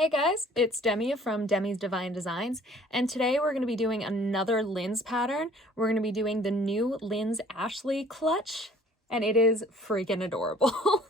Hey guys, it's Demi from Demi's Divine Designs, and today we're going to be doing another Lynn's pattern. We're going to be doing the new Lynn's Ashley clutch, and it is freaking adorable.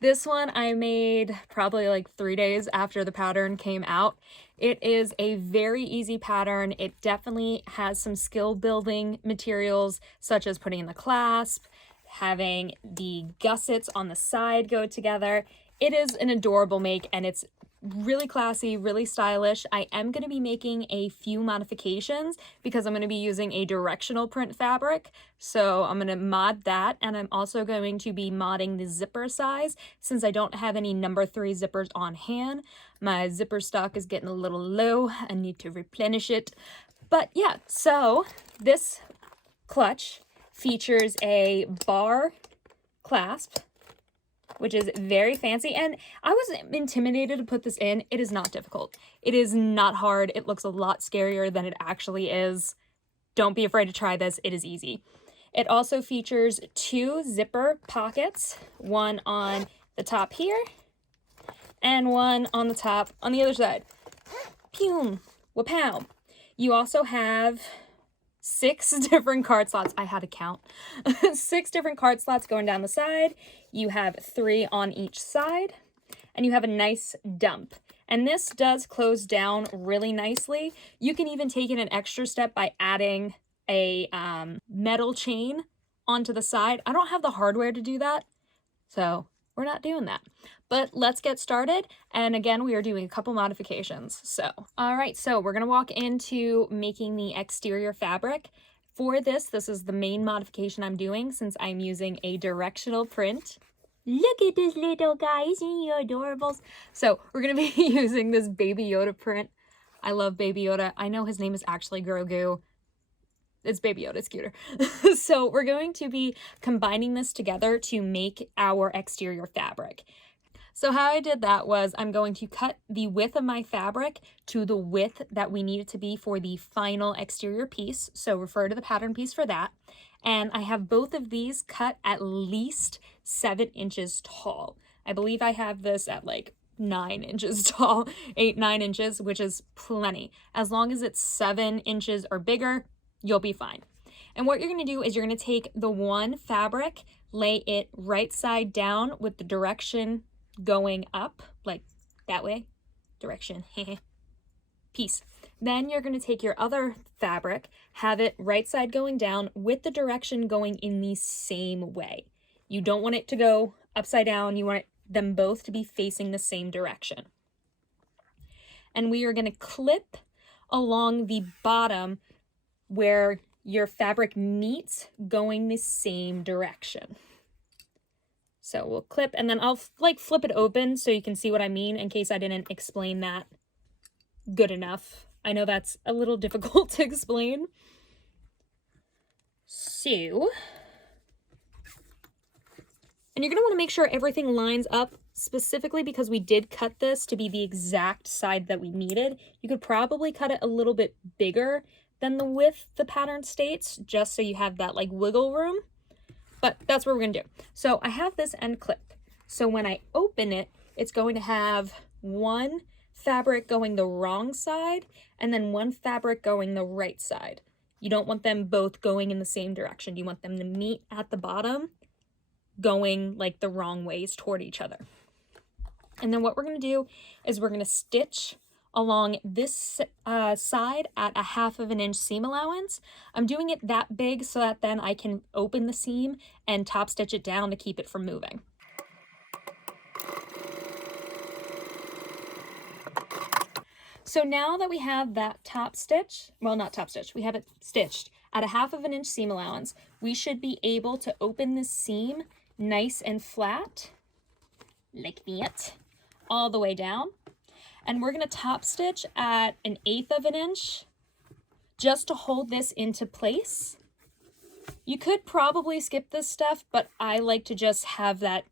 This one I made probably like 3 days after the pattern came out. It is a very easy pattern. It definitely has some skill building materials, such as putting in the clasp, having the gussets on the side go together. It is an adorable make, and it's really classy, really stylish. I am going to be making a few modifications because I'm going to be using a directional print fabric. So I'm going to mod that, and I'm also going to be modding the zipper size since I don't have any number 3 zippers on hand. My zipper stock is getting a little low. I need to replenish it. But yeah, so this clutch features a bar clasp, which is very fancy, and I was intimidated to put this in. It is not difficult. It is not hard. It looks a lot scarier than it actually is. Don't be afraid to try this. It is easy. It also features 2 zipper pockets, one on the top here and one on the top on the other side. Pew, wapow. You also have 6 different card slots. I had to count. 6 different card slots going down the side. You have 3 on each side, and you have a nice dump. And this does close down really nicely. You can even take it an extra step by adding a metal chain onto the side. I don't have the hardware to do that, so we're not doing that. But let's get started. And again, we are doing a couple modifications. So, all right, so we're gonna walk into making the exterior fabric. For this is the main modification I'm doing since I'm using a directional print. Look at this little guy, isn't he adorable? So we're gonna be using this Baby Yoda print. I love Baby Yoda. I know his name is actually Grogu. It's Baby Yoda, it's cuter. So we're going to be combining this together to make our exterior fabric. So how I did that was I'm going to cut the width of my fabric to the width that we need it to be for the final exterior piece. So refer to the pattern piece for that. And I have both of these cut at least 7 inches tall. I believe I have this at like 9 inches tall, 8-9 inches, which is plenty. As long as it's 7 inches or bigger, you'll be fine. And what you're going to do is you're going to take the one fabric, lay it right side down with the direction going up, like that way, direction, piece. Then you're going to take your other fabric, have it right side going down with the direction going in the same way. You don't want it to go upside down. You want them both to be facing the same direction. And we are going to clip along the bottom where your fabric meets, going the same direction. So we'll clip, and then I'll like flip it open so you can see what I mean in case I didn't explain that good enough. I know that's a little difficult to explain. So, and you're going to want to make sure everything lines up specifically because we did cut this to be the exact side that we needed. You could probably cut it a little bit bigger than the width the pattern states, just so you have that like wiggle room. But that's what we're going to do. So I have this end clip. So when I open it, it's going to have one fabric going the wrong side and then one fabric going the right side. You don't want them both going in the same direction. You want them to meet at the bottom, going like the wrong ways toward each other. And then what we're going to do is we're going to stitch along this side at a 1/2 inch seam allowance. I'm doing it that big so that then I can open the seam and top stitch it down to keep it from moving. So now that we have that top stitch, well, not top stitch, we have it stitched at a 1/2 inch seam allowance, we should be able to open this seam nice and flat, like that, all the way down. And we're going to top stitch at an 1/8 inch just to hold this into place. You could probably skip this stuff, but I like to just have that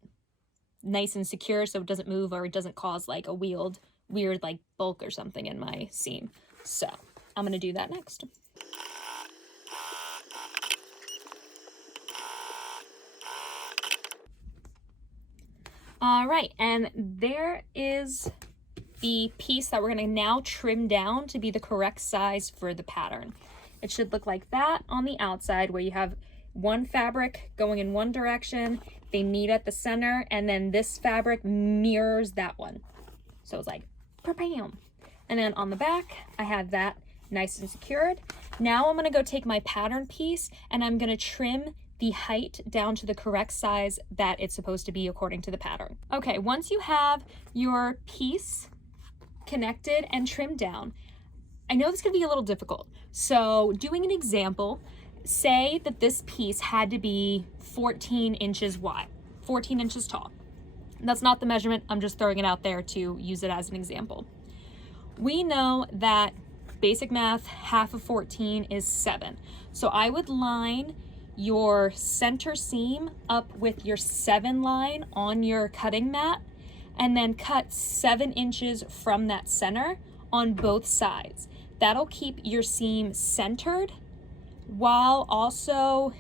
nice and secure so it doesn't move or it doesn't cause like a weird like bulk or something in my seam. So I'm going to do that next. All right, and there is the piece that we're gonna now trim down to be the correct size for the pattern. It should look like that on the outside, where you have one fabric going in one direction, they meet at the center, and then this fabric mirrors that one. So it's like, bam. And then on the back, I have that nice and secured. Now I'm gonna go take my pattern piece and I'm gonna trim the height down to the correct size that it's supposed to be according to the pattern. Okay, once you have your piece connected and trimmed down, I know this can be a little difficult. So doing an example, say that this piece had to be 14 inches wide, 14 inches tall. That's not the measurement, I'm just throwing it out there to use it as an example. We know that basic math, half of 14 is 7. So I would line your center seam up with your 7 line on your cutting mat, and then cut 7 inches from that center on both sides. That'll keep your seam centered while also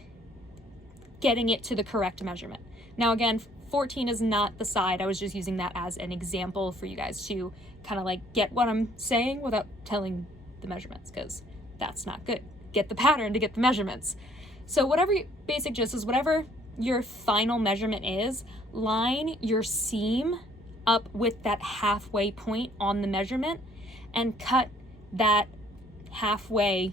getting it to the correct measurement. Now again, 14 is not the side. I was just using that as an example for you guys to kind of like get what I'm saying without telling the measurements, because that's not good. Get the pattern to get the measurements. So whatever basic gist is, whatever your final measurement is, line your seam up with that halfway point on the measurement and cut that halfway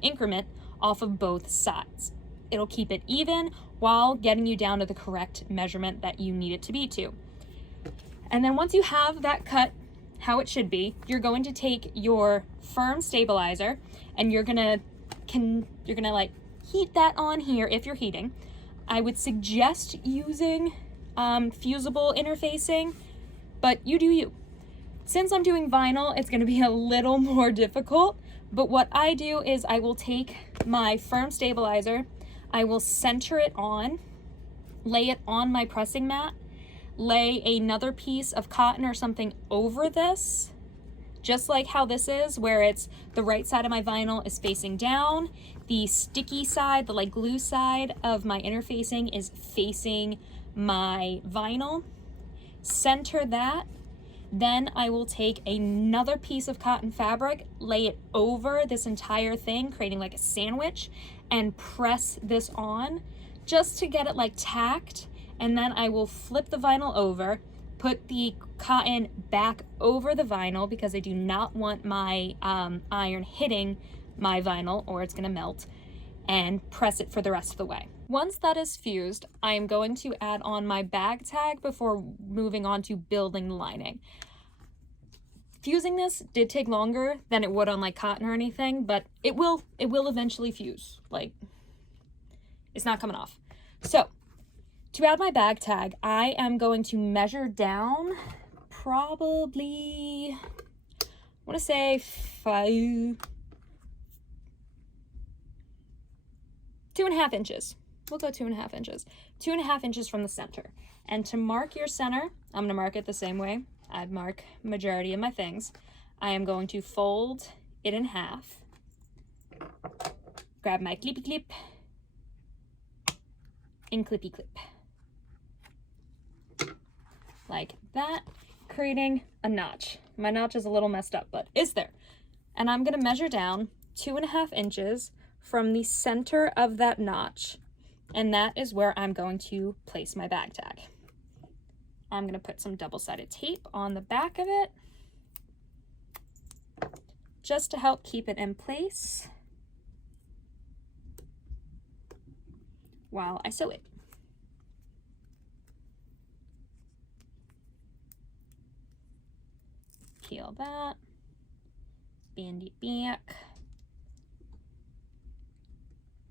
increment off of both sides. It'll keep it even while getting you down to the correct measurement that you need it to be to. And then once you have that cut how it should be, you're going to take your firm stabilizer and you're gonna like heat that on here if you're heating. I would suggest using fusible interfacing, but you do you. Since I'm doing vinyl, it's gonna be a little more difficult, but what I do is I will take my firm stabilizer, I will center it on, lay it on my pressing mat, lay another piece of cotton or something over this, just like how this is, where it's the right side of my vinyl is facing down, the sticky side, the like glue side of my interfacing is facing my vinyl. Center that. Then I will take another piece of cotton fabric, lay it over this entire thing, creating like a sandwich, and press this on just to get it like tacked. And then I will flip the vinyl over, put the cotton back over the vinyl because I do not want my iron hitting my vinyl or it's gonna melt, and press it for the rest of the way. Once that is fused, I am going to add on my bag tag before moving on to building the lining. Fusing this did take longer than it would on like cotton or anything, but it will eventually fuse. Like, it's not coming off. So to add my bag tag, I am going to measure down probably, I want to say 2.5 inches. We'll go 2.5 inches. 2.5 inches from the center. And to mark your center, I'm gonna mark it the same way I mark majority of my things. I am going to fold it in half, grab my clippy clip, and clippy clip. Like that, creating a notch. My notch is a little messed up, but it's there. And I'm gonna measure down 2.5 inches from the center of that notch, and that is where I'm going to place my bag tag. I'm gonna put some double-sided tape on the back of it just to help keep it in place while I sew it. Peel that, bend it back,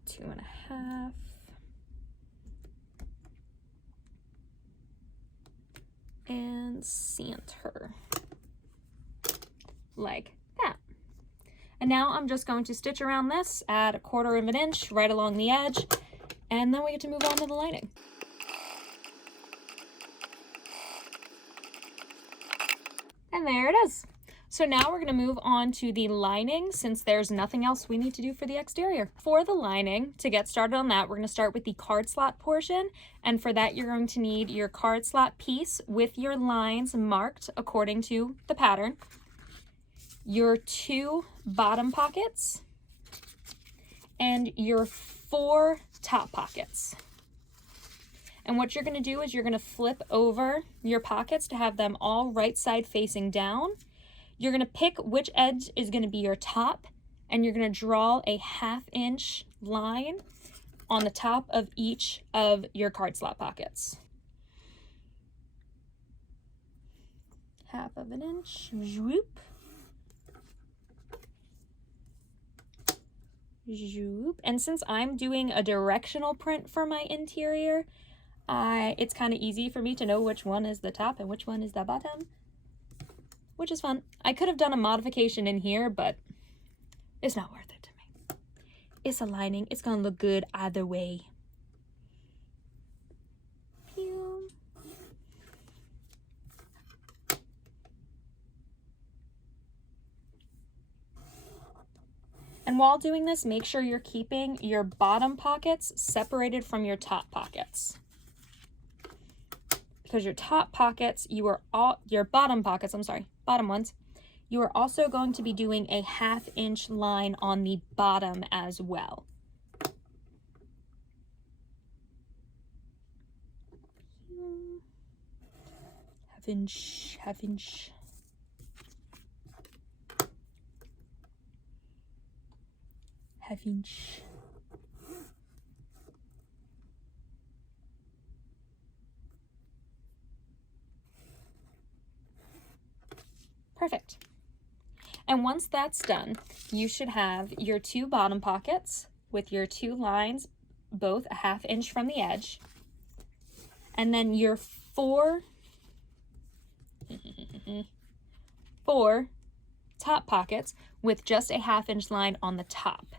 2.5, and center like that. And now I'm just going to stitch around this at 1/4 of an inch right along the edge, and then we get to move on to the lining. And there it is. So now we're going to move on to the lining, since there's nothing else we need to do for the exterior. For the lining, to get started on that, we're going to start with the card slot portion. And for that, you're going to need your card slot piece with your lines marked according to the pattern, your 2 bottom pockets, and your 4 top pockets. And what you're going to do is you're going to flip over your pockets to have them all right side facing down. You're going to pick which edge is going to be your top, and you're going to draw a 1/2 inch line on the top of each of your card slot pockets. 1/2 inch, zoop, zoop. And since I'm doing a directional print for my interior, it's kind of easy for me to know which one is the top and which one is the bottom, which is fun. I could have done a modification in here, but it's not worth it to me. It's a lining. It's gonna look good either way. Pew. And while doing this, make sure you're keeping your bottom pockets separated from your top pockets. Because your top pockets, your bottom pockets, bottom ones, you are also going to be doing a 1/2 inch line on the bottom as well. Half inch, 1/2 inch. Half inch. Perfect. And once that's done, you should have your 2 bottom pockets with your 2 lines, both a 1/2 inch from the edge. And then your 4 top pockets with just a 1/2 inch line on the top.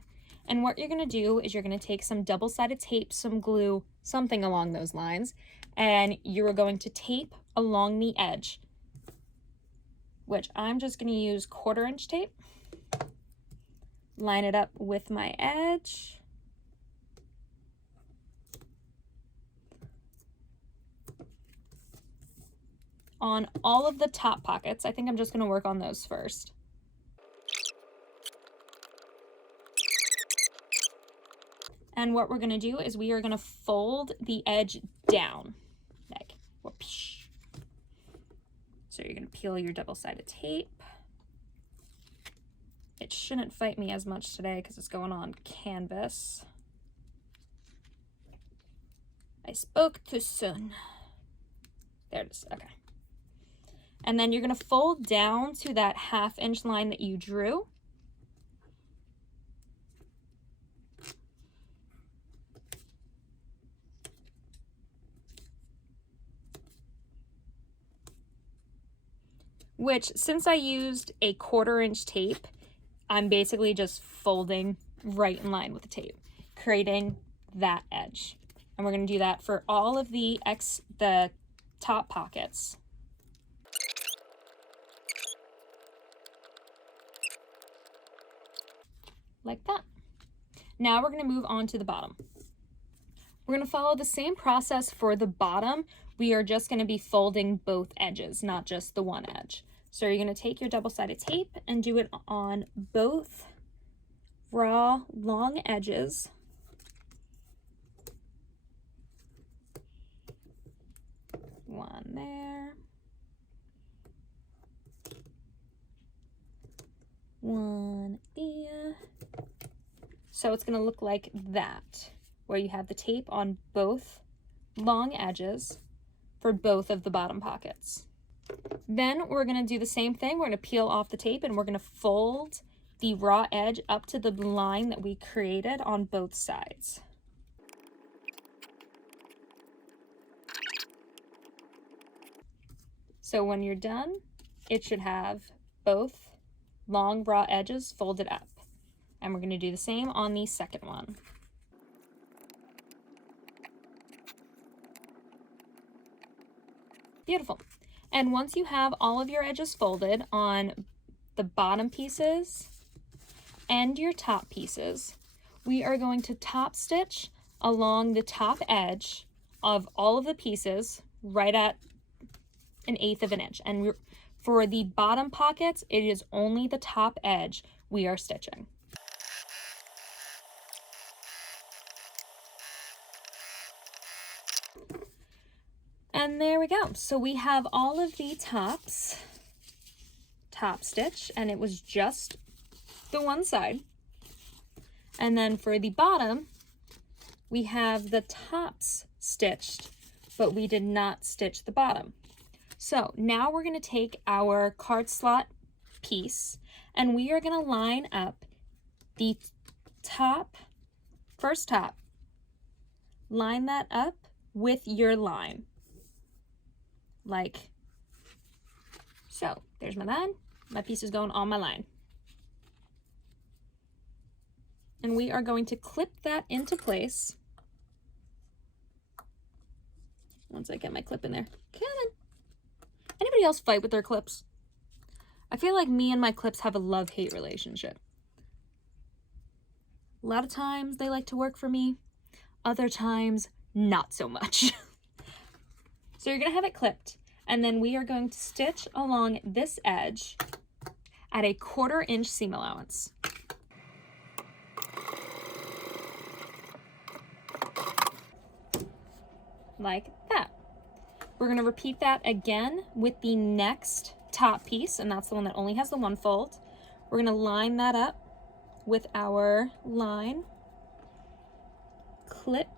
And what you're going to do is you're going to take some double-sided tape, some glue, something along those lines, and you're going to tape along the edge, which I'm just going to use 1/4 inch tape. Line it up with my edge. On all of the top pockets. I think I'm just going to work on those first. And what we're going to do is we are going to fold the edge down. Like, whoosh. So you're going to peel your double-sided tape. It shouldn't fight me as much today because it's going on canvas. I spoke too soon. There it is. Okay. And then you're going to fold down to that 1/2 inch line that you drew. Which, since I used a 1/4 inch tape, I'm basically just folding right in line with the tape, creating that edge. And we're going to do that for all of the top pockets. Like that. Now we're going to move on to the bottom. We're going to follow the same process for the bottom. We are just going to be folding both edges, not just the one edge. So you're going to take your double-sided tape and do it on both raw long edges. One there. One there. So it's going to look like that, where you have the tape on both long edges for both of the bottom pockets. Then we're going to do the same thing. We're going to peel off the tape and we're going to fold the raw edge up to the line that we created on both sides. So when you're done, it should have both long raw edges folded up. And we're going to do the same on the second one. Beautiful. And once you have all of your edges folded on the bottom pieces and your top pieces, we are going to top stitch along the top edge of all of the pieces right at 1/8 of an inch. And for the bottom pockets, it is only the top edge we are stitching. And there we go. So we have all of the tops top stitch, and it was just the one side. And then for the bottom, we have the tops stitched, but we did not stitch the bottom. So now we're going to take our card slot piece and we are going to line up the top, first top, line that up with your line, like so. There's my line, my piece is going on my line. And we are going to clip that into place. Once I get my clip in there. Come on. Anybody else fight with their clips? I feel like me and my clips have a love-hate relationship. A lot of times they like to work for me. Other times, not so much. So you're gonna have it clipped, and then we are going to stitch along this edge at a 1/4 inch seam allowance. Like that. We're going to repeat that again with the next top piece, and that's the one that only has the one fold. We're going to line that up with our line, clip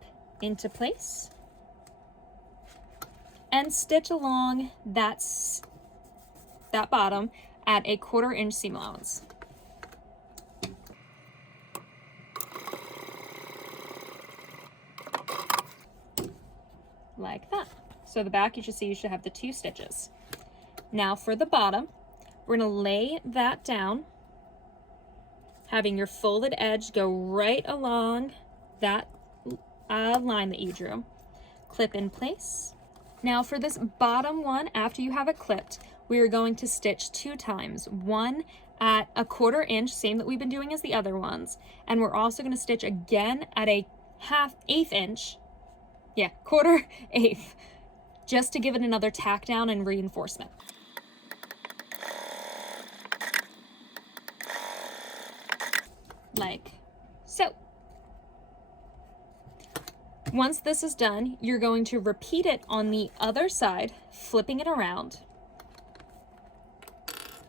into place, and stitch along that bottom at a 1/4 inch seam allowance. Like that. So the back, you should have the 2 stitches. Now for the bottom, we're going to lay that down, having your folded edge go right along that line that you drew. Clip in place. Now for this bottom one, after you have it clipped, we are going to stitch 2 times. One at a 1/4 inch, same that we've been doing as the other ones. And we're also going to stitch again at a 1/8 inch. Yeah, 1/4 just to give it another tack down and reinforcement. Like so. Once this is done, you're going to repeat it on the other side, flipping it around.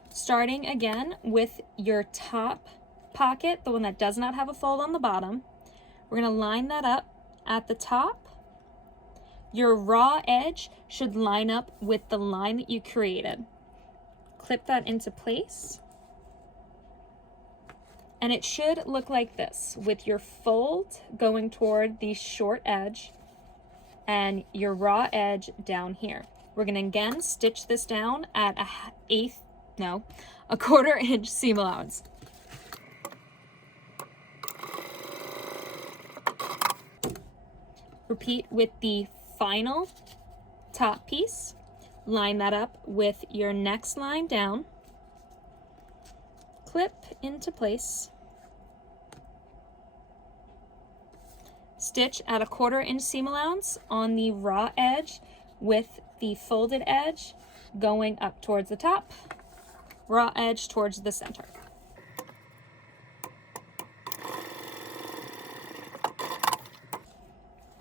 Starting again with your top pocket, the one that does not have a fold on the bottom. We're going to line that up at the top. Your raw edge should line up with the line that you created. Clip that into place. And it should look like this, with your fold going toward the short edge and your raw edge down here. We're going to again stitch this down at a 1/4 inch seam allowance. Repeat with the final top piece. Line that up with your next line down. Clip into place. Stitch at a 1/4 inch seam allowance on the raw edge with the folded edge going up towards the top, raw edge towards the center.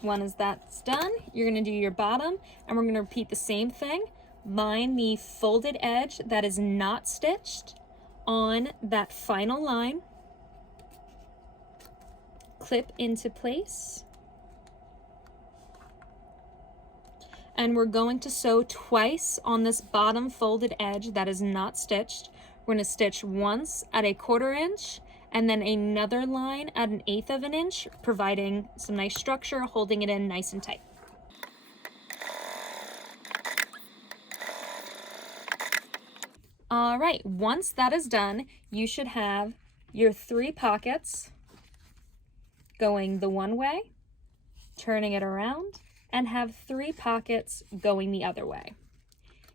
Once that's done, you're going to do your bottom, and we're going to repeat the same thing. Line the folded edge that is not stitched on that final line. Clip into place. And we're going to sew twice on this bottom folded edge that is not stitched. We're going to stitch once at a 1/4 inch and then another line at 1/8 of an inch, providing some nice structure, holding it in nice and tight. All right, once that is done, you should have your 3 pockets going the one way, turning it around, and have 3 pockets going the other way.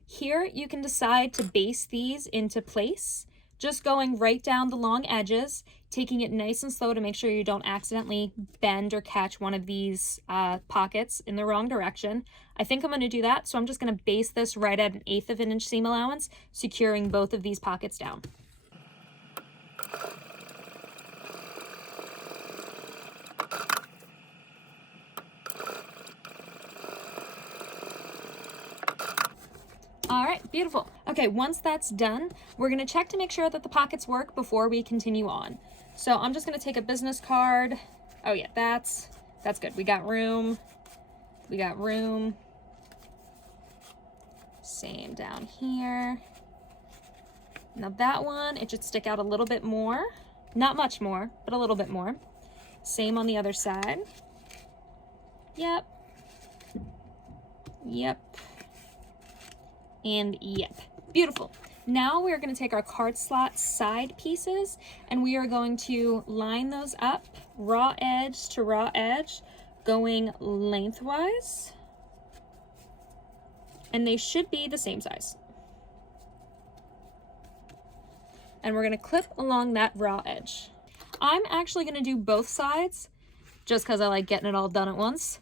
Here you can decide to baste these into place Just going right down the long edges, taking it nice and slow to make sure you don't accidentally bend or catch one of these pockets in the wrong direction. I think I'm going to do that, so I'm just going to base this right at 1/8 of an inch seam allowance, securing both of these pockets down. All right, beautiful. Okay, once that's done, we're gonna check to make sure that the pockets work before we continue on. So I'm just gonna take a business card. Oh yeah, that's good. We got room. We got room. Same down here. Now that one, it should stick out a little bit more. Not much more, but a little bit more. Same on the other side. Yep. Yep. And yep. Beautiful. Now we're going to take our card slot side pieces and we are going to line those up raw edge to raw edge, going lengthwise. And they should be the same size. And we're going to clip along that raw edge. I'm actually going to do both sides just because I like getting it all done at once.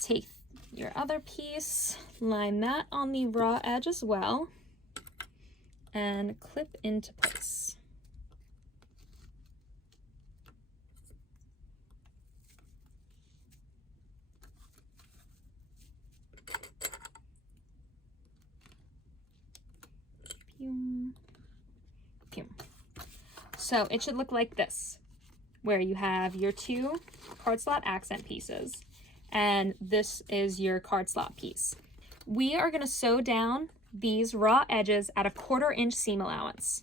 Take your other piece, line that on the raw edge as well, and clip into place. So it should look like this, where you have your 2 card slot accent pieces, and this is your card slot piece. We are going to sew down these raw edges at a 1/4 inch seam allowance.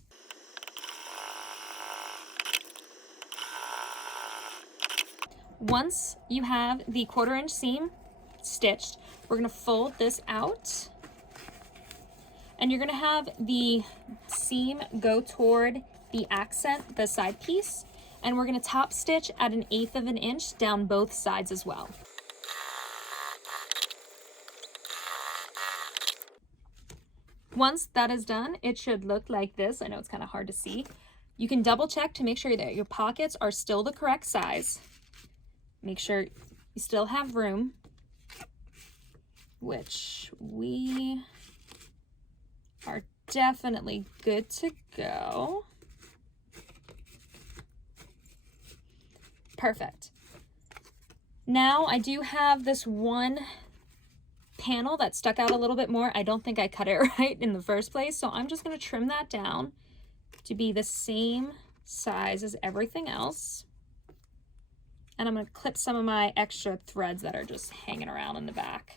Once you have the 1/4 inch seam stitched, we're going to fold this out, and you're going to have the seam go toward the accent, the side piece, and we're going to top stitch at 1/8 of an inch down both sides as well. Once that is done, it should look like this. I know it's kind of hard to see. You can double check to make sure that your pockets are still the correct size. Make sure you still have room, which we are definitely good to go. Perfect. Now I do have this one panel that stuck out a little bit more. I don't think I cut it right in the first place, so I'm just going to trim that down to be the same size as everything else. And I'm going to clip some of my extra threads that are just hanging around in the back,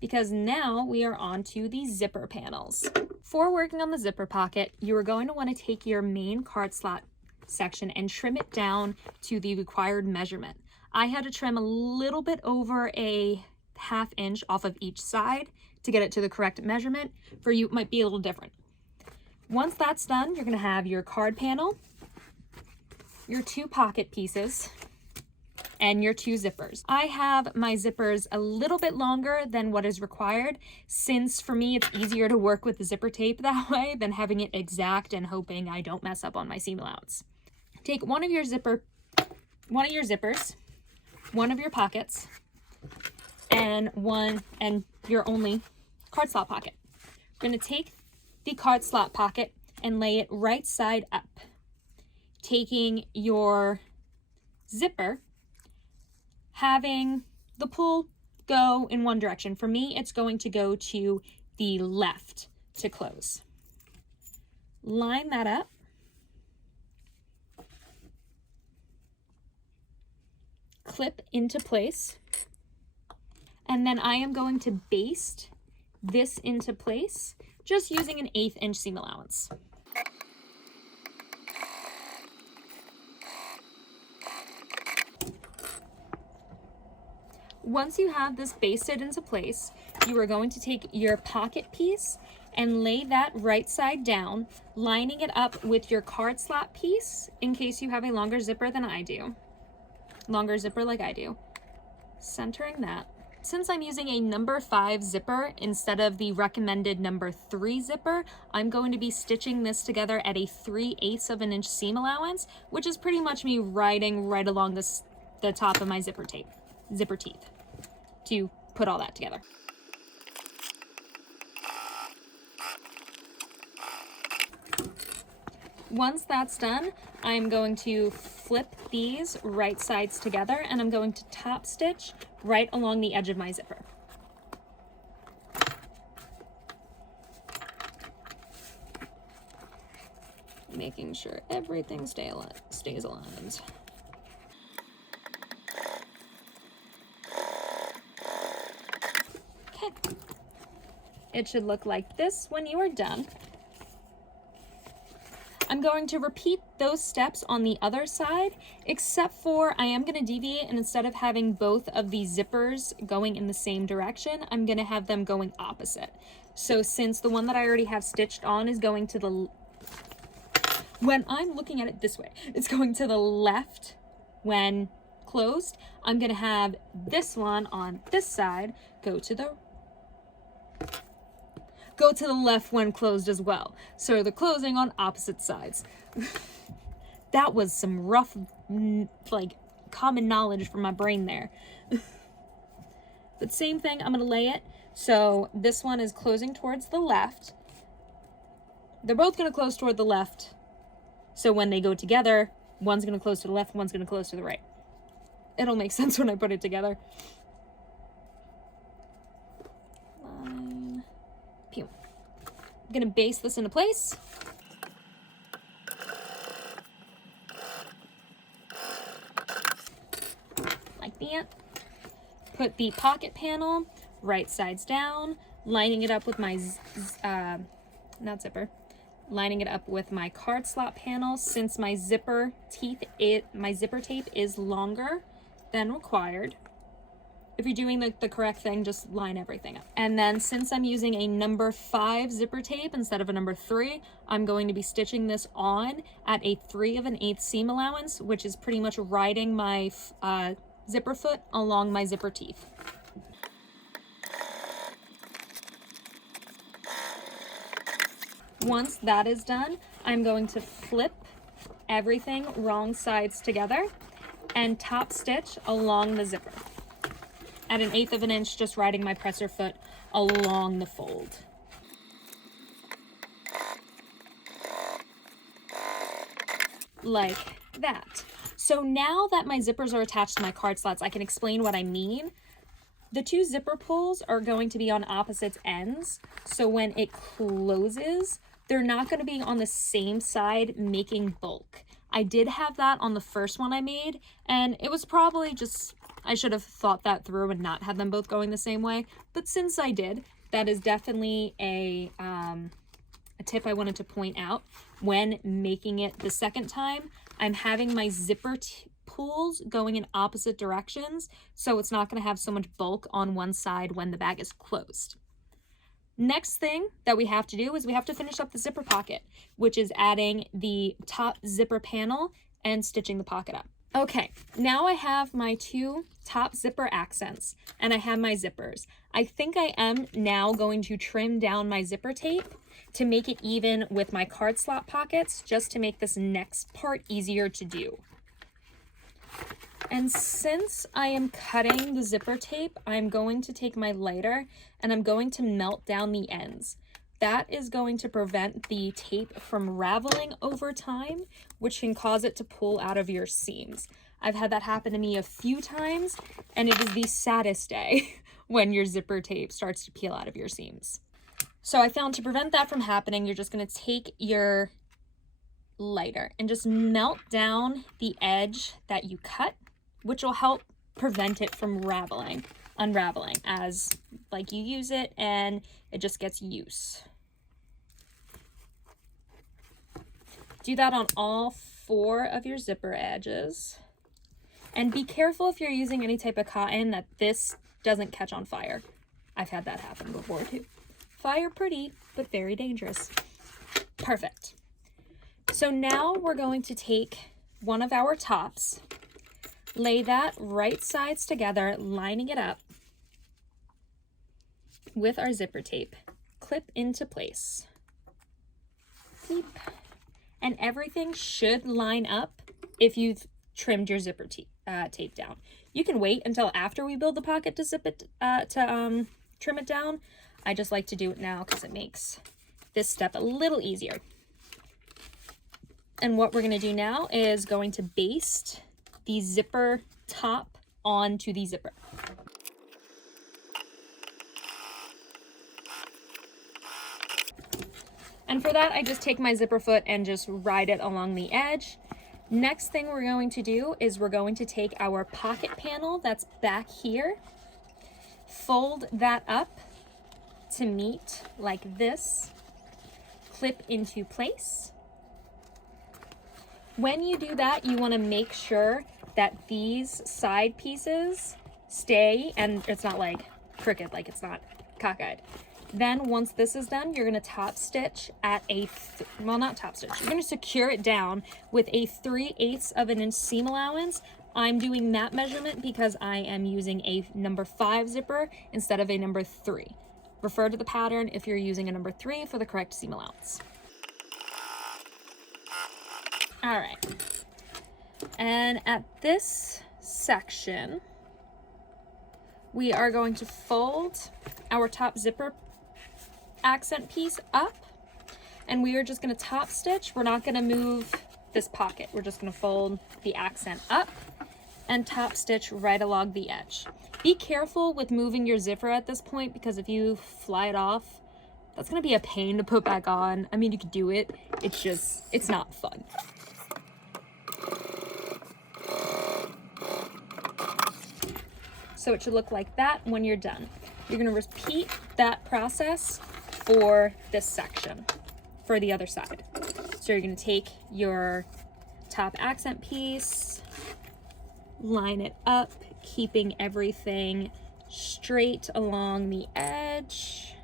because now we are on to the zipper panels. For working on the zipper pocket, you are going to want to take your main card slot section and trim it down to the required measurement. I had to trim a little bit over a 1/2 inch off of each side to get it to the correct measurement. For you, it might be a little different. Once that's done, you're going to have your card panel, your 2 pocket pieces, and your 2 zippers. I have my zippers a little bit longer than what is required, since for me it's easier to work with the zipper tape that way than having it exact and hoping I don't mess up on my seam allowance. Take one of your zippers, one of your pockets, and your only card slot pocket. We're going to take the card slot pocket and lay it right side up, taking your zipper, having the pull go in one direction. For me, it's going to go to the left to close. Line that up. Clip into place. And then I am going to baste this into place, just using an 1/8 inch seam allowance. Once you have this basted into place, you are going to take your pocket piece and lay that right side down, lining it up with your card slot piece in case you have a longer zipper than I do. Longer zipper like I do. Centering that. Since I'm using a number 5 zipper instead of the recommended number 3 zipper, I'm going to be stitching this together at a 3/8 of an inch seam allowance, which is pretty much me riding right along the top of my zipper teeth to put all that together. Once that's done, I'm going to flip these right sides together and I'm going to top stitch right along the edge of my zipper. Making sure everything stays aligned. Okay. It should look like this when you are done. I'm going to repeat those steps on the other side, except for I am going to deviate, and instead of having both of the zippers going in the same direction, I'm going to have them going opposite. So since the one that I already have stitched on is going to the, when I'm looking at it this way, it's going to the left when closed, I'm going to have this one on this side go to the left when closed as well. So they're closing on opposite sides. That was some rough, like, common knowledge from my brain there. But same thing, I'm gonna lay it. So this one is closing towards the left. They're both gonna close toward the left. So when they go together, one's gonna close to the left, one's gonna close to the right. It'll make sense when I put it together. Pew. I'm gonna base this into place. Like that. Put the pocket panel right sides down, lining it up with my, lining it up with my card slot panel. Since my zipper tape is longer than required. If you're doing the correct thing, just line everything up. And then since I'm using a number 5 zipper tape instead of a number 3, I'm going to be stitching this on at a 3/8 seam allowance, which is pretty much riding my zipper foot along my zipper teeth. Once that is done, I'm going to flip everything wrong sides together and top stitch along the zipper at 1/8 of an inch, just riding my presser foot along the fold. Like that. So now that my zippers are attached to my card slots, I can explain what I mean. The 2 zipper pulls are going to be on opposite ends, so when it closes, they're not going to be on the same side making bulk. I did have that on the first one I made, and it was probably just, I should have thought that through and not had them both going the same way. But since I did, that is definitely a tip I wanted to point out. When making it the second time, I'm having my zipper pulls going in opposite directions, so it's not going to have so much bulk on one side when the bag is closed. Next thing that we have to do is we have to finish up the zipper pocket, which is adding the top zipper panel and stitching the pocket up. Okay, now I have my 2 top zipper accents and I have my zippers. I think I am now going to trim down my zipper tape to make it even with my card slot pockets, just to make this next part easier to do. And since I am cutting the zipper tape, I'm going to take my lighter and I'm going to melt down the ends. That is going to prevent the tape from raveling over time, which can cause it to pull out of your seams. I've had that happen to me a few times, and it is the saddest day when your zipper tape starts to peel out of your seams. So I found to prevent that from happening, you're just going to take your lighter and just melt down the edge that you cut, which will help prevent it from unraveling as like you use it and it just gets use. Do that on all 4 of your zipper edges. And be careful if you're using any type of cotton that this doesn't catch on fire. I've had that happen before too. Fire pretty, but very dangerous. Perfect. So now we're going to take one of our tops, lay that right sides together, lining it up. with our zipper tape, clip into place. Beep. And everything should line up if you've trimmed your zipper tape down. You can wait until after we build the pocket to trim it down. I just like to do it now because it makes this step a little easier. And what we're going to do now is going to baste the zipper top onto the zipper. And for that, I just take my zipper foot and just ride it along the edge. Next thing we're going to do is we're going to take our pocket panel that's back here, fold that up to meet like this, clip into place. When you do that, you want to make sure that these side pieces stay and it's not like crooked, like it's not cockeyed. Then once this is done, you're going to top stitch at not top stitch, you're going to secure it down with a 3/8 of an inch seam allowance. I'm doing that measurement because I am using a number 5 zipper instead of a number 3. Refer to the pattern if you're using a number 3 for the correct seam allowance. All right. And at this section, we are going to fold our top zipper accent piece up, and we are just going to top stitch. We're not going to move this pocket. We're just going to fold the accent up and top stitch right along the edge. Be careful with moving your zipper at this point, because if you fly it off, that's going to be a pain to put back on. I mean, you could do it. It's not fun. So it should look like that when you're done. You're going to repeat that process for this section, for the other side. So you're going to take your top accent piece, line it up, keeping everything straight along the edge,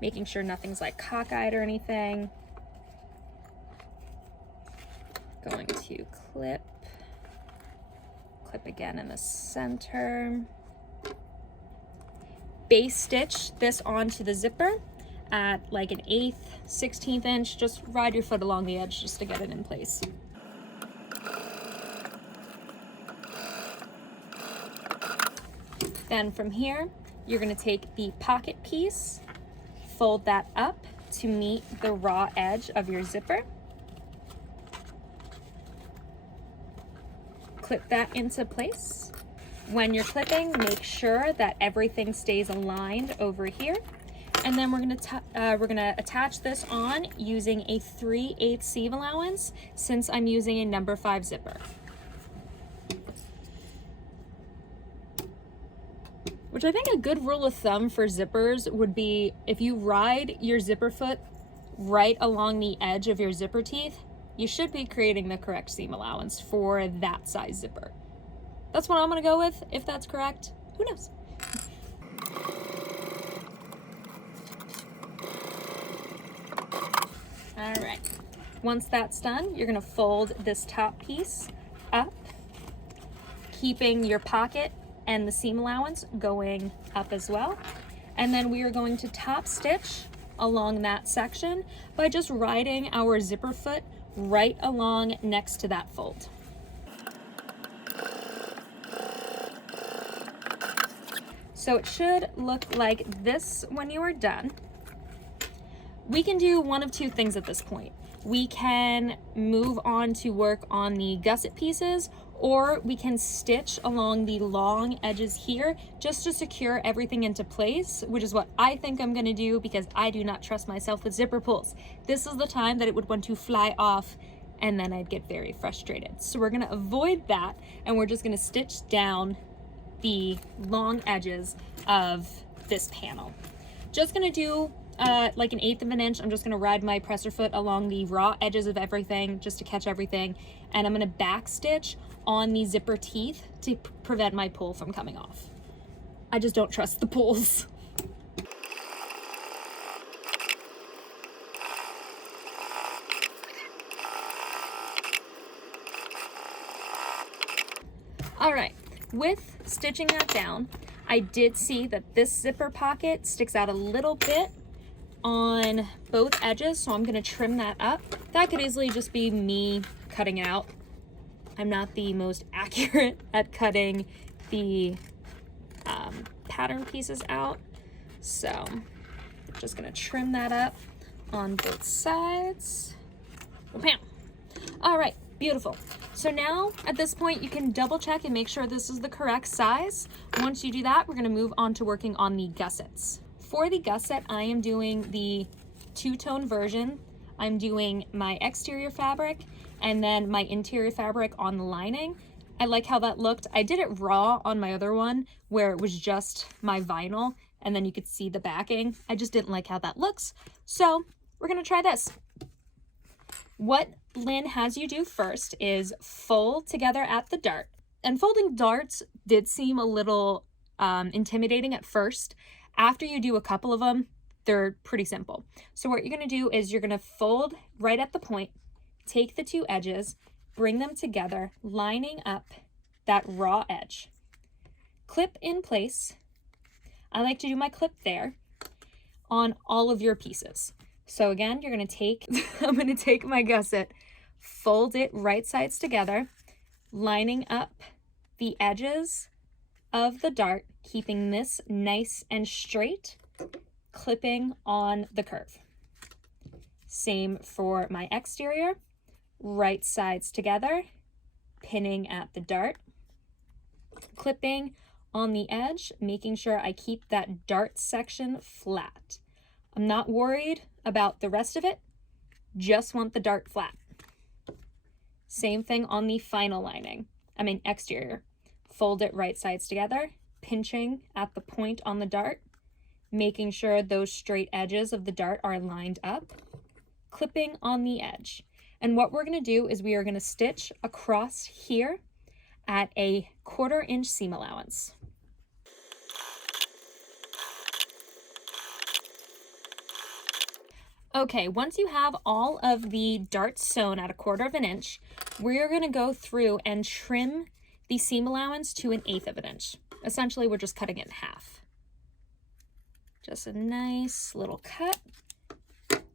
making sure nothing's like cockeyed or anything. Going to clip again in the center. Base stitch this onto the zipper at like an 1/8, 16th inch. Just ride your foot along the edge just to get it in place. Then from here, you're going to take the pocket piece, fold that up to meet the raw edge of your zipper. Clip that into place. When you're clipping, make sure that everything stays aligned over here. And then we're gonna attach this on using a 3/8 seam allowance, since I'm using a number 5 zipper. Which I think a good rule of thumb for zippers would be, if you ride your zipper foot right along the edge of your zipper teeth, you should be creating the correct seam allowance for that size zipper. That's what I'm gonna go with. If that's correct, who knows? All right, once that's done, you're gonna fold this top piece up, keeping your pocket and the seam allowance going up as well. And then we are going to top stitch along that section by just riding our zipper foot right along next to that fold. So it should look like this when you are done. We can do one of two things at this point. We can move on to work on the gusset pieces, or we can stitch along the long edges here just to secure everything into place, which is what I think I'm gonna do because I do not trust myself with zipper pulls. This is the time that it would want to fly off and then I'd get very frustrated. So we're gonna avoid that, and we're just gonna stitch down the long edges of this panel. Just gonna do like an 1/8 of an inch. I'm just gonna ride my presser foot along the raw edges of everything just to catch everything, and I'm gonna back stitch on the zipper teeth to prevent my pull from coming off. I just don't trust the pulls. All right, with stitching that down, I did see that this zipper pocket sticks out a little bit on both edges, so I'm gonna trim that up. That could easily just be me cutting it out. I'm not the most accurate at cutting the pattern pieces out, so I'm just gonna trim that up on both sides. Bam. All right, beautiful. So now at this point, you can double check and make sure this is the correct size. Once you do that, we're gonna move on to working on the gussets. For the gusset, I am doing the two-tone version. I'm doing my exterior fabric and then my interior fabric on the lining. I like how that looked. I did it raw on my other one where it was just my vinyl and then you could see the backing. I just didn't like how that looks. So we're gonna try this. What Lynn has you do first is fold together at the dart. And folding darts did seem a little intimidating at first. After you do a couple of them, they're pretty simple. So what you're gonna do is you're gonna fold right at the point, take the two edges, bring them together, lining up that raw edge. Clip in place. I like to do my clip there on all of your pieces. So again, you're gonna take, I'm gonna take my gusset, fold it right sides together, lining up the edges of the dart, keeping this nice and straight, clipping on the curve. Same for my exterior, right sides together, pinning at the dart, clipping on the edge, making sure I keep that dart section flat. I'm not worried about the rest of it, just want the dart flat. Same thing on the final lining, exterior. Fold it right sides together, pinching at the point on the dart, making sure those straight edges of the dart are lined up, clipping on the edge. And what we're gonna do is we are gonna stitch across here at a 1/4 inch seam allowance. Okay, once you have all of the darts sewn at a 1/4 inch, we're gonna go through and trim the seam allowance to 1/8 inch. Essentially, we're just cutting it in half. Just a nice little cut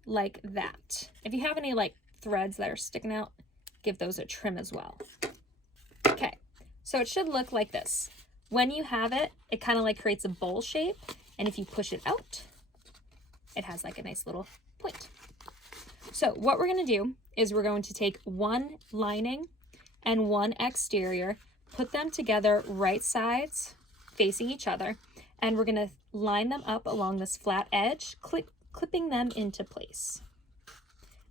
like that. If you have any like threads that are sticking out, give those a trim as well. Okay, so it should look like this. When you have it, it kind of like creates a bowl shape, and if you push it out, it has like a nice little point. So what we're gonna do is we're going to take one lining and one exterior, put them together right sides facing each other, and we're gonna line them up along this flat edge, clipping them into place.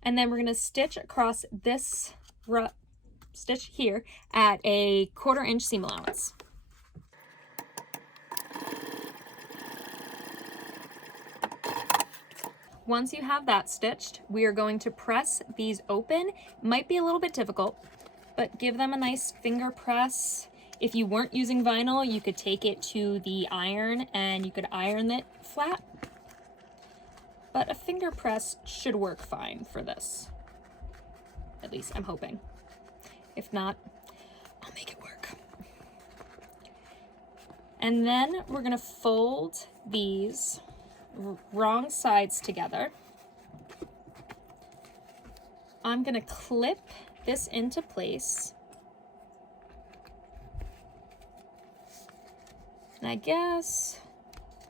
And then we're gonna stitch across this stitch here at a 1/4 inch seam allowance. Once you have that stitched, we are going to press these open. Might be a little bit difficult, but give them a nice finger press. If you weren't using vinyl, you could take it to the iron and you could iron it flat. But a finger press should work fine for this. At least I'm hoping. If not, I'll make it work. And then we're gonna fold these wrong sides together. I'm gonna clip this into place. And I guess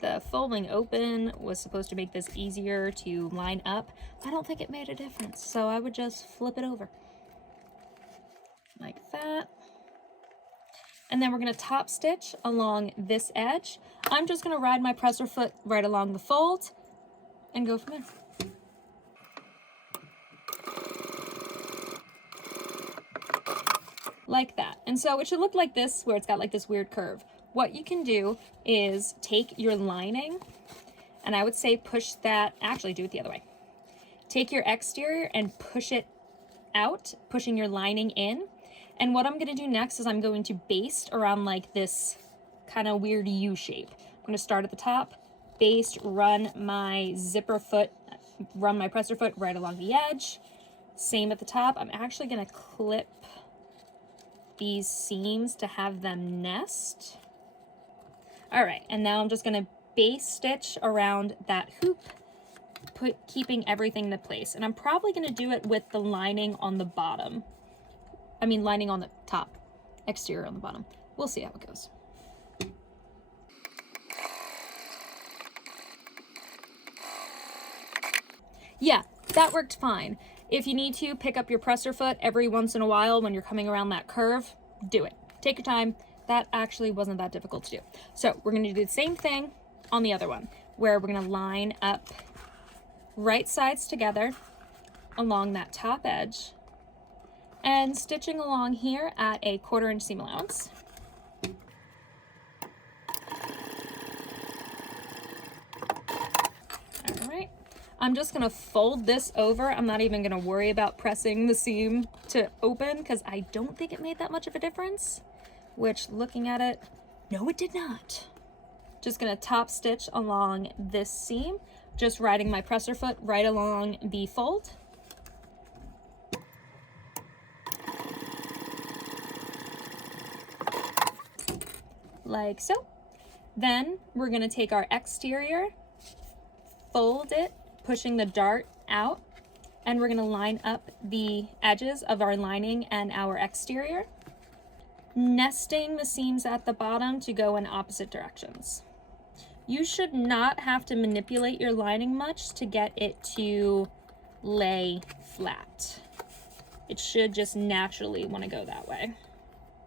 the folding open was supposed to make this easier to line up. I don't think it made a difference, so I would just flip it over. Like that. And then we're gonna top stitch along this edge. I'm just gonna ride my presser foot right along the fold and go from there. Like that. And so it should look like this, where it's got like this weird curve. What you can do is take your lining, and I would say push that, actually do it the other way. Take your exterior and push it out, pushing your lining in. And what I'm gonna do next is I'm going to baste around like this kind of weird U shape. I'm gonna start at the top, baste, run my presser foot right along the edge. Same at the top. I'm actually gonna clip these seams to have them nest. All right, and now I'm just gonna base stitch around that hoop, keeping everything in place. And I'm probably gonna do it with the lining on the bottom. I mean, lining on the top, exterior on the bottom. We'll see how it goes. Yeah, that worked fine. If you need to pick up your presser foot every once in a while when you're coming around that curve, do it. Take your time. That actually wasn't that difficult to do. So we're gonna do the same thing on the other one, where we're gonna line up right sides together along that top edge and stitching along here at a 1/4 inch seam allowance. All right. I'm just gonna fold this over. I'm not even gonna worry about pressing the seam to open because I don't think it made that much of a difference, which looking at it, no, it did not. Just gonna top stitch along this seam, just riding my presser foot right along the fold. Like so. Then we're gonna take our exterior, fold it, pushing the dart out, and we're gonna line up the edges of our lining and our exterior, nesting the seams at the bottom to go in opposite directions. You should not have to manipulate your lining much to get it to lay flat. It should just naturally want to go that way.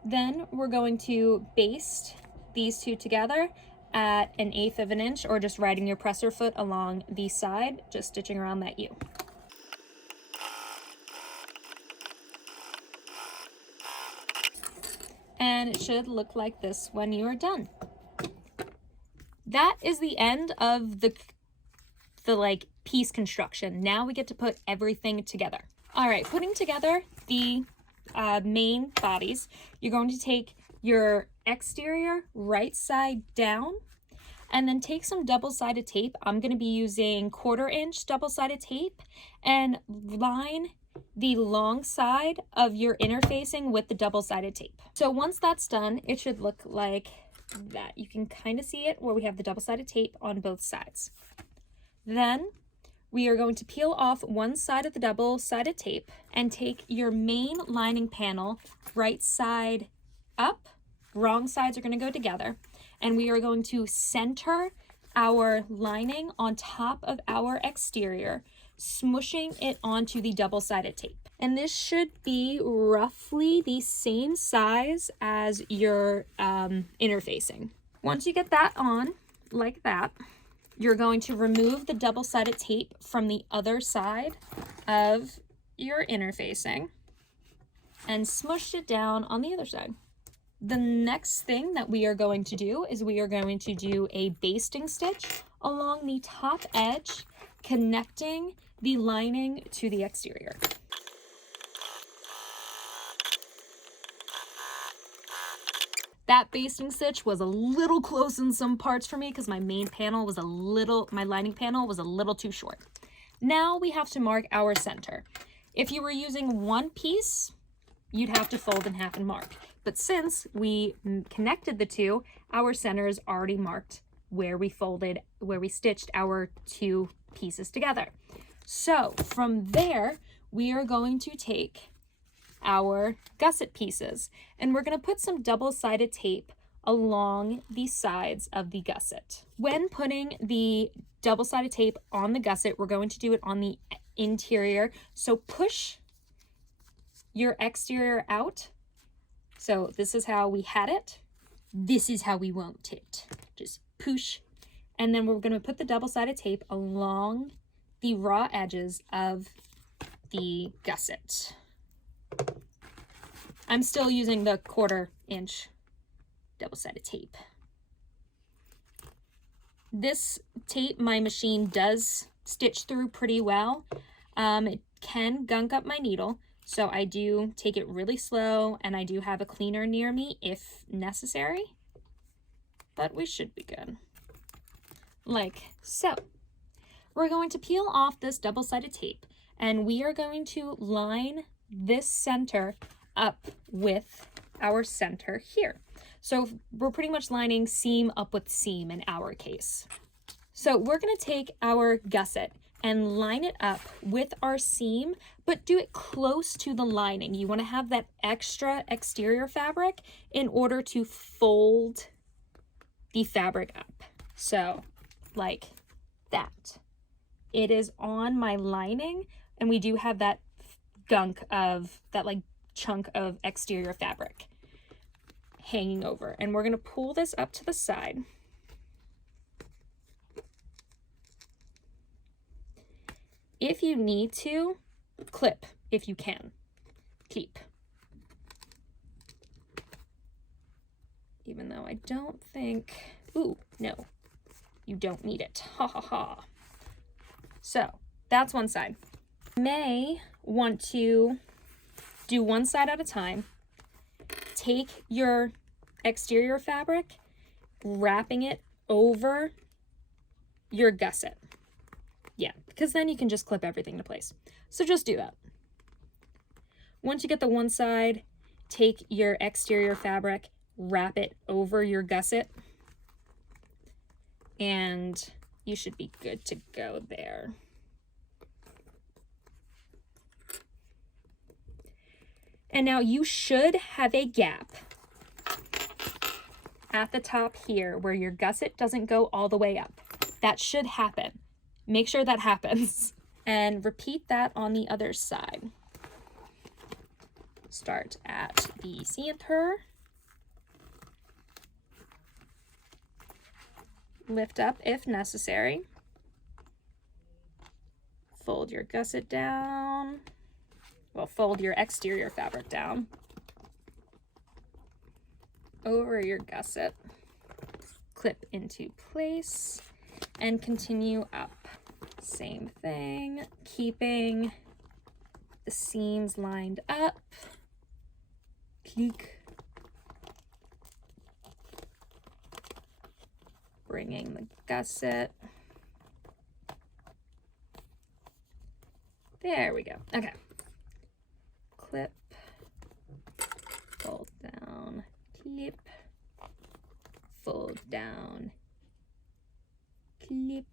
Then we're going to baste these two together at 1/8 of an inch, or just riding your presser foot along the side, just stitching around that U. And it should look like this when you are done. That is the end of the like piece construction. Now we get to put everything together. All right, putting together the main bodies, you're going to take your exterior right side down and then take some double-sided tape. I'm going to be using 1/4 inch double-sided tape and line the long side of your interfacing with the double-sided tape. So once that's done, it should look like that. You can kind of see it where we have the double-sided tape on both sides. Then we are going to peel off one side of the double-sided tape and take your main lining panel right side up. Wrong sides are going to go together, and we are going to center our lining on top of our exterior, smushing it onto the double-sided tape. And this should be roughly the same size as your interfacing. Once you get that on like that, you're going to remove the double-sided tape from the other side of your interfacing and smush it down on the other side. The next thing that we are going to do is we are going to do a basting stitch along the top edge, connecting the lining to the exterior. That basting stitch was a little close in some parts for me because my lining panel was a little too short. Now we have to mark our center. If you were using one piece, you'd have to fold in half and mark. But since we connected the two, our center is already marked where we stitched our two pieces together. So from there, we are going to take our gusset pieces and we're going to put some double-sided tape along the sides of the gusset. When putting the double-sided tape on the gusset, we're going to do it on the interior. So push your exterior out. So this is how we had it. This is how we want it. Just push. And then we're going to put the double-sided tape along the raw edges of the gusset. I'm still using the 1/4 inch double-sided tape. This tape, my machine does stitch through pretty well. It can gunk up my needle, so I do take it really slow, and I do have a cleaner near me if necessary, but we should be good. Like so. We're going to peel off this double-sided tape, and we are going to line this center up with our center here. So we're pretty much lining seam up with seam in our case. So we're going to take our gusset and line it up with our seam, but do it close to the lining. You want to have that extra exterior fabric in order to fold the fabric up. So like that. It is on my lining, and we do have that gunk of that like chunk of exterior fabric hanging over. And we're going to pull this up to the side. If you need to, clip if you can. Keep. Even though I don't think, ooh, no, you don't need it. Ha ha ha. So that's one side. You may want to do one side at a time. Take your exterior fabric, wrapping it over your gusset. Yeah, because then you can just clip everything to place. So just do that. Once you get the one side, take your exterior fabric, wrap it over your gusset, and you should be good to go there. And now you should have a gap at the top here where your gusset doesn't go all the way up. That should happen. Make sure that happens. And repeat that on the other side. Start at the center. Lift up if necessary. Fold your gusset down. Well, fold your exterior fabric down over your gusset. Clip into place and continue up. Same thing, keeping the seams lined up. Click. Bringing the gusset. There we go. Okay. Clip, fold down, clip, fold down, clip.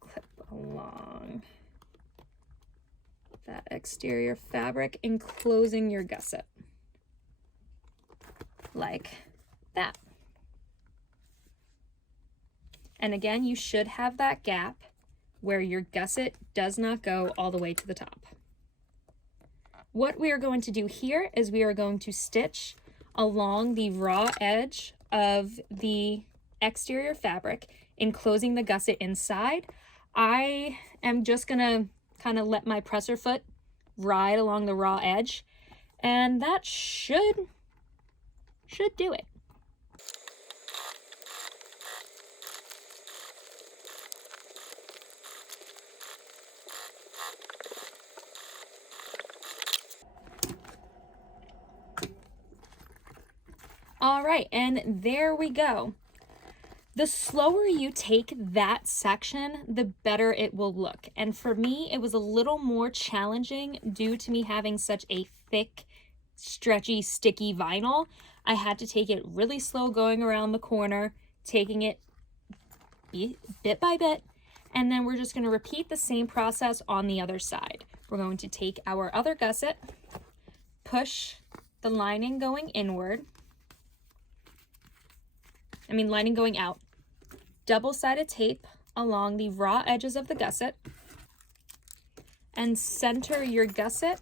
Clip along that exterior fabric, enclosing your gusset. Like that. And again, you should have that gap where your gusset does not go all the way to the top. What we are going to do here is we are going to stitch along the raw edge of the exterior fabric, enclosing the gusset inside. I am just gonna kind of let my presser foot ride along the raw edge, and that should do it. All right, and there we go. The slower you take that section, the better it will look. And for me, it was a little more challenging due to me having such a thick, stretchy, sticky vinyl. I had to take it really slow going around the corner, taking it bit by bit, and then we're just going to repeat the same process on the other side. We're going to take our other gusset, push the lining going inward, lining going out, double-sided tape along the raw edges of the gusset, and center your gusset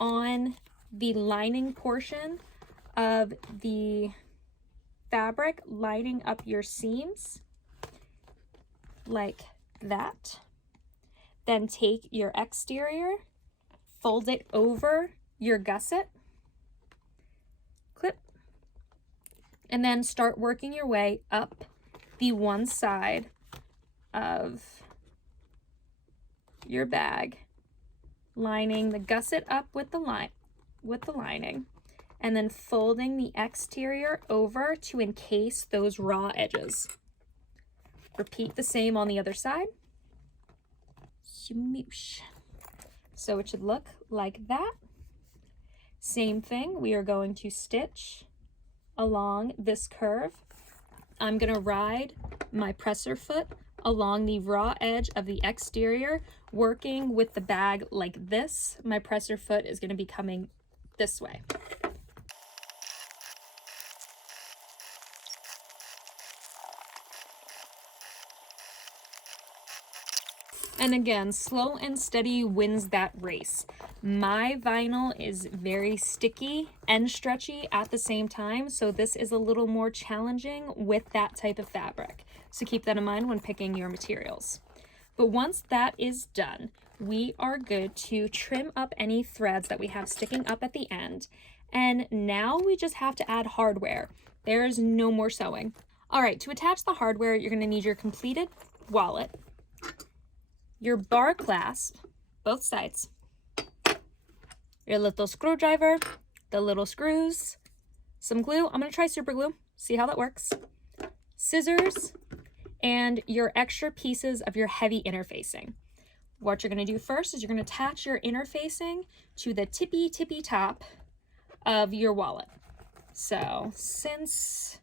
on the lining portion of the fabric, lining up your seams like that. Then take your exterior, fold it over your gusset, clip, and then start working your way up the one side of your bag, lining the gusset up with the lining, and then folding the exterior over to encase those raw edges. Repeat the same on the other side. Smoosh. So it should look like that. Same thing, we are going to stitch along this curve. I'm going to ride my presser foot along the raw edge of the exterior, working with the bag like this. My presser foot is going to be coming this way. And again, slow and steady wins that race. My vinyl is very sticky and stretchy at the same time, so this is a little more challenging with that type of fabric. So keep that in mind when picking your materials. But once that is done, we are good to trim up any threads that we have sticking up at the end. And now we just have to add hardware. There's no more sewing. All right, to attach the hardware, you're gonna need your completed wallet, your bar clasp, both sides, your little screwdriver, the little screws, some glue. I'm gonna try super glue, see how that works, scissors, and your extra pieces of your heavy interfacing. What you're gonna do first is you're gonna attach your interfacing to the tippy top of your wallet. So since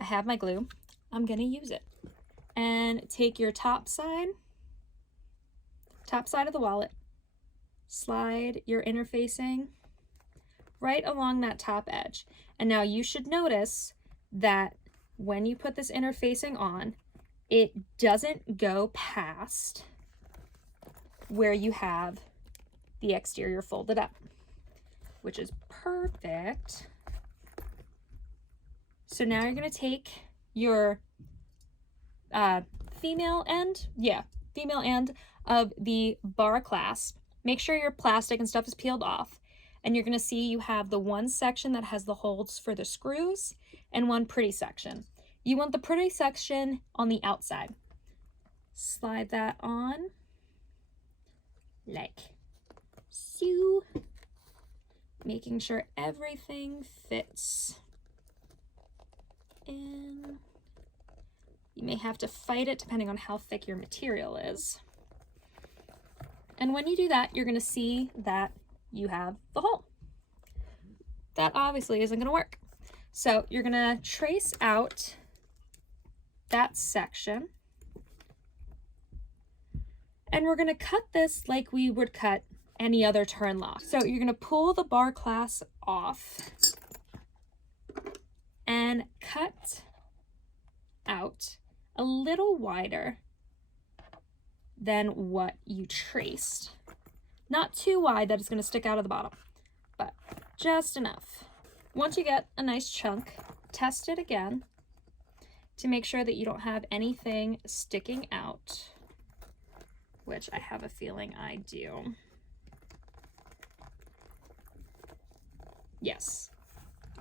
I have my glue, I'm gonna use it. And take your top side of the wallet, slide your interfacing right along that top edge. And now you should notice that when you put this interfacing on, it doesn't go past where you have the exterior folded up, which is perfect. So now you're gonna take your female end of the bar clasp. Make sure your plastic and stuff is peeled off, and you're gonna see you have the one section that has the holes for the screws and one pretty section. You want the pretty section on the outside. Slide that on like so, making sure everything fits in. You may have to fight it depending on how thick your material is. And when you do that, you're gonna see that you have the hole. That obviously isn't gonna work. So you're gonna trace out that section, and we're gonna cut this like we would cut any other turn lock. So you're gonna pull the bar clasp off and cut out a little wider than what you traced. Not too wide that it's gonna stick out of the bottom, but just enough. Once you get a nice chunk, test it again to make sure that you don't have anything sticking out, which I have a feeling I do. Yes,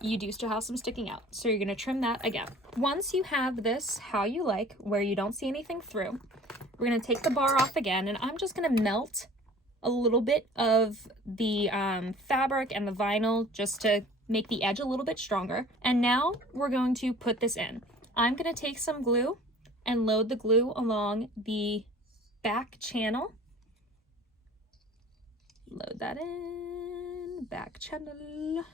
you do still have some sticking out, so you're gonna trim that again. Once you have this how you like, where you don't see anything through, we're gonna take the bar off again, and I'm just gonna melt a little bit of the fabric and the vinyl just to make the edge a little bit stronger. And now we're going to put this in. I'm gonna take some glue and load the glue along the back channel. Load that in, back channel.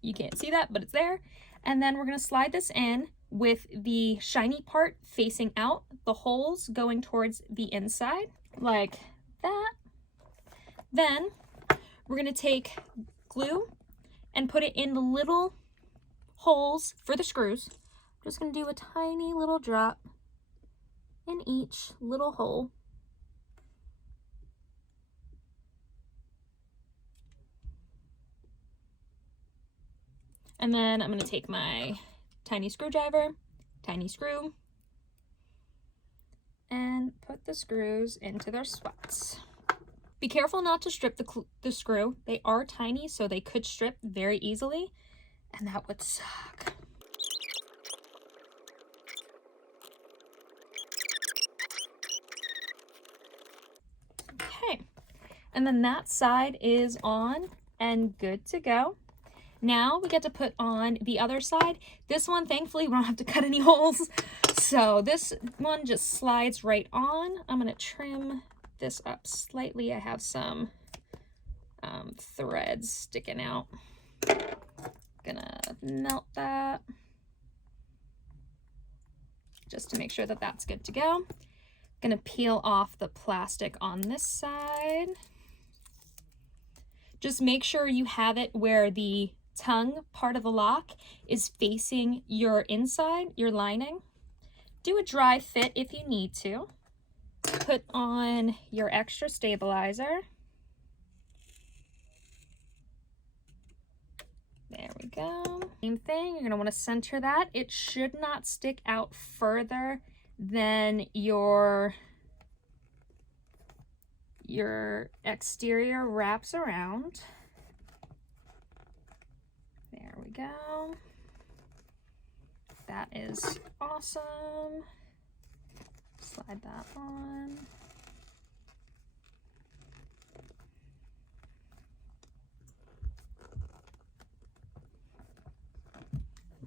You can't see that, but it's there. And then we're gonna slide this in with the shiny part facing out, the holes going towards the inside, like that. Then we're gonna take glue and put it in the little holes for the screws. I'm just gonna do a tiny little drop in each little hole. And then I'm gonna take my tiny screwdriver, tiny screw, and put the screws into their spots. Be careful not to strip the screw. They are tiny, so they could strip very easily, and that would suck. Okay, and then that side is on and good to go. Now we get to put on the other side. This one, thankfully, we don't have to cut any holes. So this one just slides right on. I'm gonna trim this up slightly. I have some threads sticking out. Gonna melt that just to make sure that that's good to go. Gonna peel off the plastic on this side. Just make sure you have it where the tongue part of the lock is facing your inside, your lining. Do a dry fit if you need to. Put on your extra stabilizer. There we go. Same thing, you're gonna wanna center that. It should not stick out further than your exterior wraps around. There we go. That is awesome. Slide that on.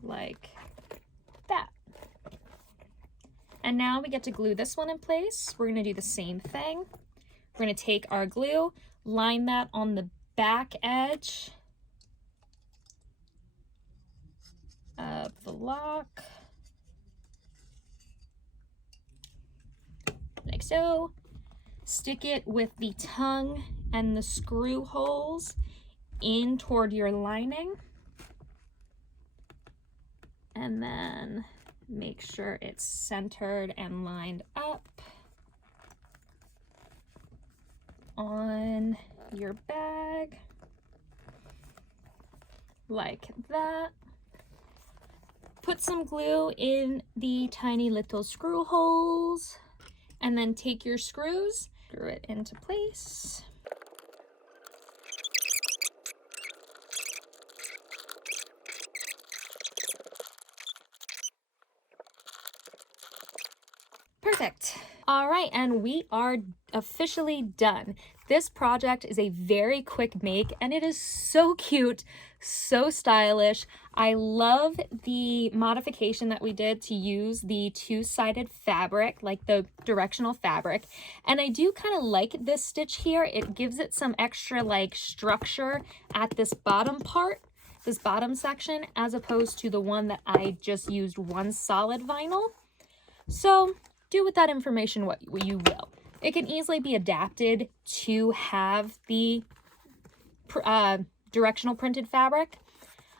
Like that. And now we get to glue this one in place. We're gonna do the same thing. We're gonna take our glue, line that on the back edge of the lock, like so. Stick it with the tongue and the screw holes in toward your lining. And then make sure it's centered and lined up on your bag, like that. Put some glue in the tiny little screw holes, and then take your screws, screw it into place. Perfect. All right, and we are officially done. This project is a very quick make, and it is so cute, so stylish. I love the modification that we did to use the two-sided fabric, like the directional fabric. And I do kind of like this stitch here. It gives it some extra like structure at this bottom part, this bottom section, as opposed to the one that I just used one solid vinyl. So do with that information what you will. It can easily be adapted to have the directional printed fabric.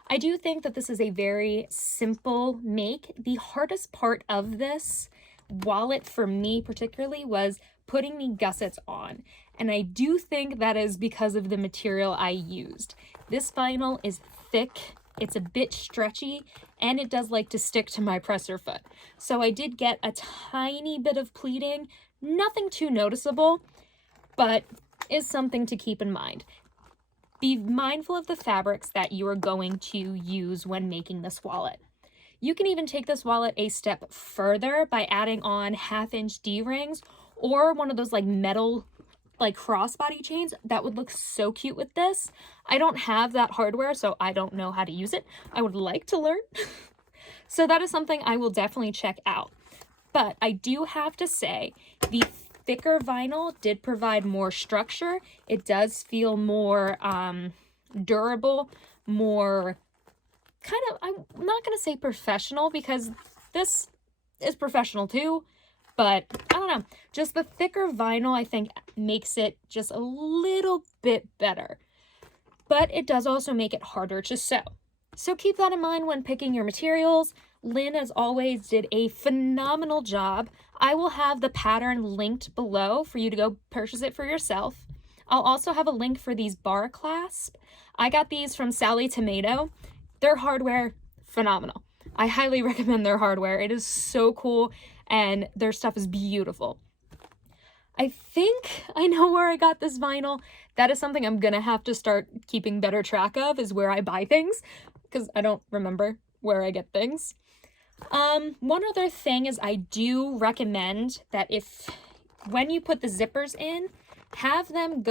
I do think that this is a very simple make. The hardest part of this wallet for me particularly was putting the gussets on. And I do think that is because of the material I used. This vinyl is thick, it's a bit stretchy, and it does like to stick to my presser foot. So I did get a tiny bit of pleating, nothing too noticeable, but is something to keep in mind. Be mindful of the fabrics that you are going to use when making this wallet. You can even take this wallet a step further by adding on 1/2-inch D-rings or one of those like metal like crossbody chains. That would look so cute with this. I don't have that hardware, so I don't know how to use it. I would like to learn. So that is something I will definitely check out. But I do have to say, the thicker vinyl did provide more structure. It does feel more durable, more kind of, I'm not going to say professional because this is professional too, but I don't know, just the thicker vinyl I think makes it just a little bit better. But it does also make it harder to sew. So keep that in mind when picking your materials. Lynn, as always, did a phenomenal job. I will have the pattern linked below for you to go purchase it for yourself. I'll also have a link for these bar clasp. I got these from Sally Tomato. Their hardware, phenomenal. I highly recommend their hardware. It is so cool, and their stuff is beautiful. I think I know where I got this vinyl. That is something I'm gonna have to start keeping better track of, is where I buy things, because I don't remember where I get things. One other thing is I do recommend that when you put the zippers in, have them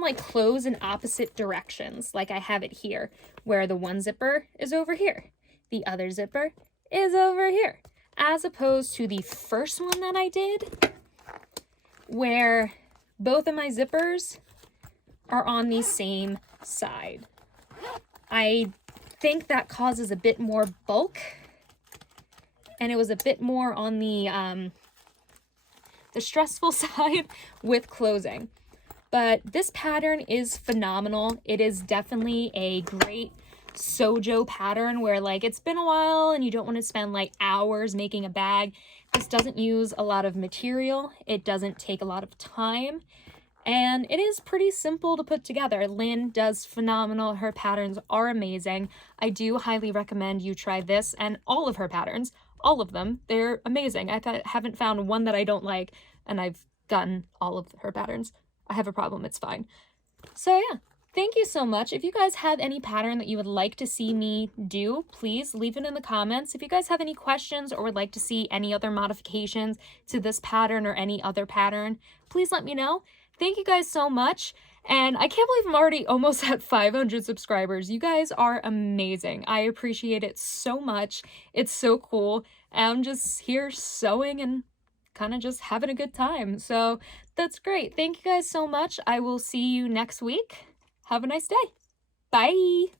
like close in opposite directions, like I have it here, where the one zipper is over here, the other zipper is over here. as opposed to the first one that I did, where both of my zippers are on the same side. I think that causes a bit more bulk, and it was a bit more on the stressful side with closing. But this pattern is phenomenal. It is definitely a great sojo pattern where like it's been a while and you don't want to spend like hours making a bag. This doesn't use a lot of material. It doesn't take a lot of time. And it is pretty simple to put together. Lynn does phenomenal. Her patterns are amazing. I do highly recommend you try this and all of her patterns. All of them. They're amazing. I haven't found one that I don't like, and I've done all of her patterns. I have a problem. It's fine. So yeah, thank you so much. If you guys have any pattern that you would like to see me do, please leave it in the comments. If you guys have any questions or would like to see any other modifications to this pattern or any other pattern, please let me know. Thank you guys so much. And I can't believe I'm already almost at 500 subscribers. You guys are amazing. I appreciate it so much. It's so cool. I'm just here sewing and kind of just having a good time. So that's great. Thank you guys so much. I will see you next week. Have a nice day. Bye.